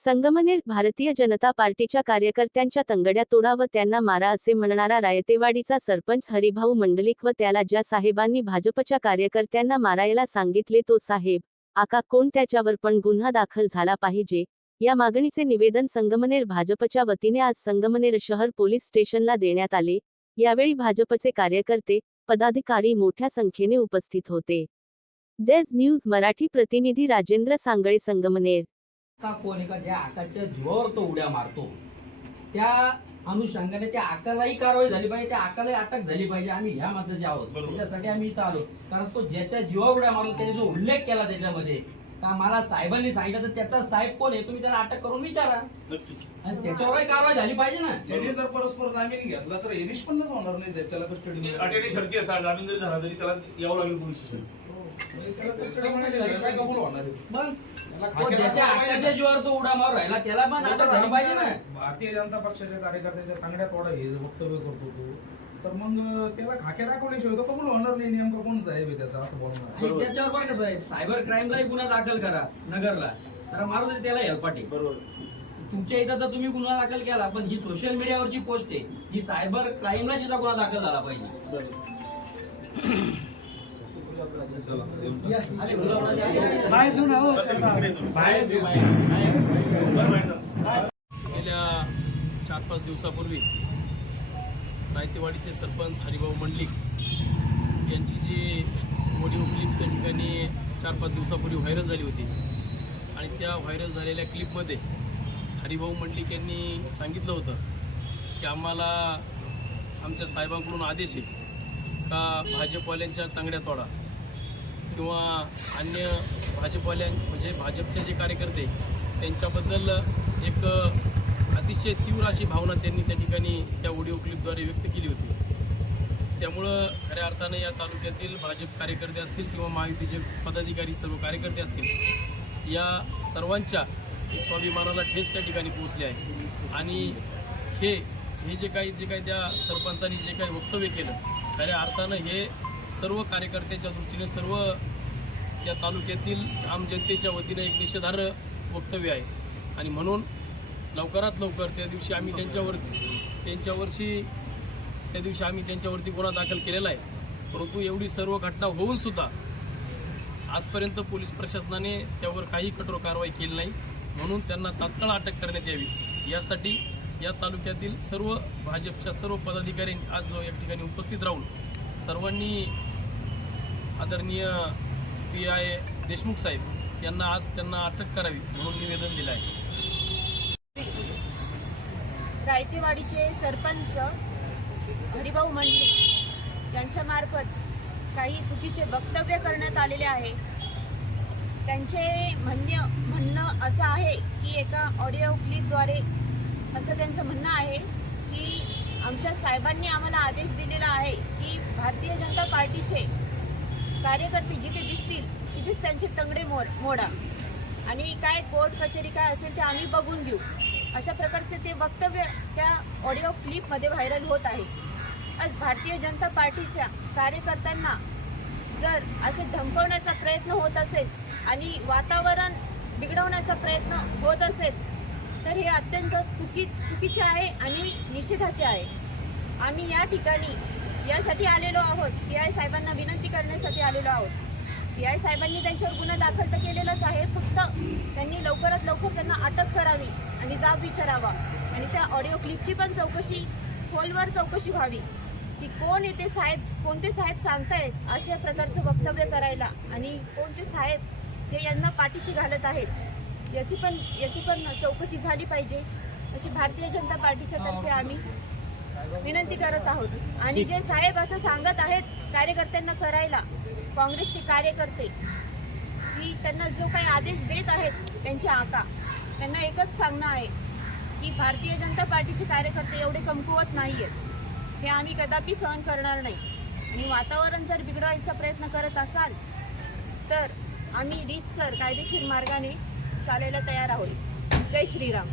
संगमनेर भारतीय जनता पार्टीच्या कार्यकर्त्यांच्या तंगड्या तोडा व त्यांना मारा असे म्हणणारा रायतेवाडीचा सरपंच हरिभाऊ मंडलिक व त्याला ज्या साहेबांनी भाजपच्या कार्यकर्त्यांना मारायला सांगितले तो साहेब आका कोण त्याच्यावर पण गुन्हा दाखल झाला पाहिजे या मागणीचे निवेदन संगमनेर भाजपच्या वतीने आज संगमनेर शहर पोलीस स्टेशनला देण्यात आले यावेळी भाजपचे कार्यकर्ते पदाधिकारी मोठ्या संख्येने उपस्थित होते. डेज न्यूज मराठी प्रतिनिधी राजेंद्र सांगळे संगमनेर का कोण आहे? का ज्या आकाच्या जीवावर तो उड्या मारतो? त्या अनुषंगाने त्या आकालाही कारवाई झाली पाहिजे त्या आकालाही अटक झाली पाहिजे. आम्ही ह्या मताचे आहोत त्याच्यासाठी आम्ही इथं आलो. कारण तो ज्याच्या जीवावर उड्या मारला त्याने जो उल्लेख केला त्याच्यामध्ये का मला साहेबांनी सांगितलं तर त्याचा साहेब कोण आहे? तुम्ही त्याला अटक करून विचारा. आणि त्याच्यावरही कारवाई झाली पाहिजे ना. त्यांनी जर परस्पर जामीन घेतला तर हे निष्पन्नच होणार नाही साहेब त्याला कस्टडी अटेरी शर्ती असा जामीन जरी झाला तरी त्याला यावं लागेल पोलीस स्टेशन मग? तो ज्याच्या आकाच्या जीवावर तो मारू राहिला त्याला पण झाली पाहिजे ना. भारतीय जनता पक्षाच्या कार्यकर्त्याच्या तांगड्या तोडा हे जे वक्तव्य करतो तो. तर मग त्याला खाक्या दाखवल्याशिवाय तो कबूल होणार नाही. नेमका कोण साहेब आहे त्याचा असं बोलणार आणि त्याच्यावर पण कसं आहे सायबर क्राईमलाही गुन्हा दाखल करा नगरला. तर मारू दे त्याला हेलपाटी बरोबर. तुमच्या इथं तर तुम्ही गुन्हा दाखल केला पण ही सोशल मीडियावरची पोस्ट आहे. ही सायबर क्राईमला जिचा गुन्हा दाखल झाला पाहिजे. गेल्या चार पाच दिवसापूर्वी रायतेवाडीचे सरपंच हरिभाऊ मंडलिक यांची जी ऑडिओ क्लिप त्या ठिकाणी चार पाच दिवसापूर्वी व्हायरल झाली होती. आणि त्या व्हायरल झालेल्या क्लिपमध्ये हरिभाऊ मंडलिक यांनी सांगितलं होतं की आम्हाला आमच्या साहेबांकडून आदेश आहे का भाजपवाल्यांच्या तांगड्या तोडा. किंवा अन्य भाजपवाल्या म्हणजे भाजपचे जे कार्यकर्ते त्यांच्याबद्दल एक अतिशय तीव्र अशी भावना त्यांनी त्या ठिकाणी त्या ऑडिओ क्लिपद्वारे व्यक्त केली होती. त्यामुळं खऱ्या अर्थानं या तालुक्यातील भाजप कार्यकर्ते असतील किंवा महायुतीचे पदाधिकारी सर्व कार्यकर्ते असतील या सर्वांच्या एक स्वाभिमानाला ठेच त्या ठिकाणी पोहोचले आहे. आणि हे हे जे काही जे काही त्या सरपंचांनी जे काही वक्तव्य केलं खऱ्या अर्थानं हे सर्व कार्यकर्त्यांच्या दृष्टीने सर्व या तालुक्यातील आम जनतेच्या वतीने एक निषेधार्ह वक्तव्य आहे. आणि म्हणून लवकरात लवकर त्या दिवशी आम्ही त्यांच्यावर त्यांच्यावरशी त्या दिवशी आम्ही त्यांच्यावरती गुन्हा दाखल केलेला आहे. परंतु एवढी सर्व घटना होऊन सुद्धा आजपर्यंत पोलीस प्रशासनाने त्यावर काही कठोर कारवाई केली नाही. म्हणून त्यांना तात्काळ अटक करण्यात यावी. यासाठी या तालुक्यातील सर्व भाजपच्या सर्व पदाधिकारी आज या ठिकाणी उपस्थित राहून सर्वांनी आदरणीय पी आय देशमुख साहेब यांना आज त्यांना अटक करावी म्हणून निवेदन दिलं आहे. रायतेवाडीचे सरपंच हरिभाऊ मंडलिक यांच्यामार्फत काही चुकीचे वक्तव्य करण्यात आलेले आहे. त्यांचे म्हणणे म्हणणं असं आहे की एका ऑडिओ क्लिपद्वारे असं त्यांचं म्हणणं आहे की आमच्या साहेबांनी आम्हाला आदेश दिलेला आहे की भारतीय जनता पार्टीचे कार्यकर्ते जिथे दिसतील तिथेच त्यांचे तंगडे मोड मोडा. आणि काय कोर्ट कचेरी काय असेल ते आम्ही बघून घेऊ. अशा प्रकारचे ते वक्तव्य त्या ऑडिओ क्लिपमध्ये व्हायरल होत आहे. आज भारतीय जनता पार्टीच्या कार्यकर्त्यांना जर असे धमकवण्याचा प्रयत्न होत असेल आणि वातावरण बिघडवण्याचा प्रयत्न होत असेल तर हे अत्यंत चुकी चुकीचे आहे आणि निषेधाचे आहे. आम्ही या ठिकाणी यासाठी आलेलो आहोत. पी आय साहेबांना विनंती करण्यासाठी आलेलो आहोत. पी आय साहेबांनी त्यांच्यावर गुन्हा दाखल तर केलेलाच आहे. फक्त त्यांनी लवकरात लवकर त्यांना अटक करावी आणि जाब विचारावा. आणि त्या ऑडिओ क्लिपची पण चौकशी खोलवर चौकशी व्हावी. की कोण येते साहेब कोणते साहेब सांगतायत अशा प्रकारचं वक्तव्य करायला आणि कोणते साहेब जे यांना पाठीशी घालत आहेत. याची पण याची पण चौकशी झाली पाहिजे. अशी भारतीय जनता पार्टीच्या तर्फे आम्ही विनंती करत आहोत. आणि जे साहेब असं सांगत आहेत कार्यकर्त्यांना करायला काँग्रेसचे कार्यकर्ते की त्यांना जो काही आदेश देत आहेत त्यांचे आका त्यांना एकच सांगणं आहे की भारतीय जनता पार्टीचे कार्यकर्ते एवढे कमकुवत नाही आहेत हे आम्ही कदापि सहन करणार नाही. आणि वातावरण जर बिघडवायचा प्रयत्न करत असाल तर आम्ही रीतसर कायदेशीर मार्गाने चालायला तयार आहोत. जय श्रीराम.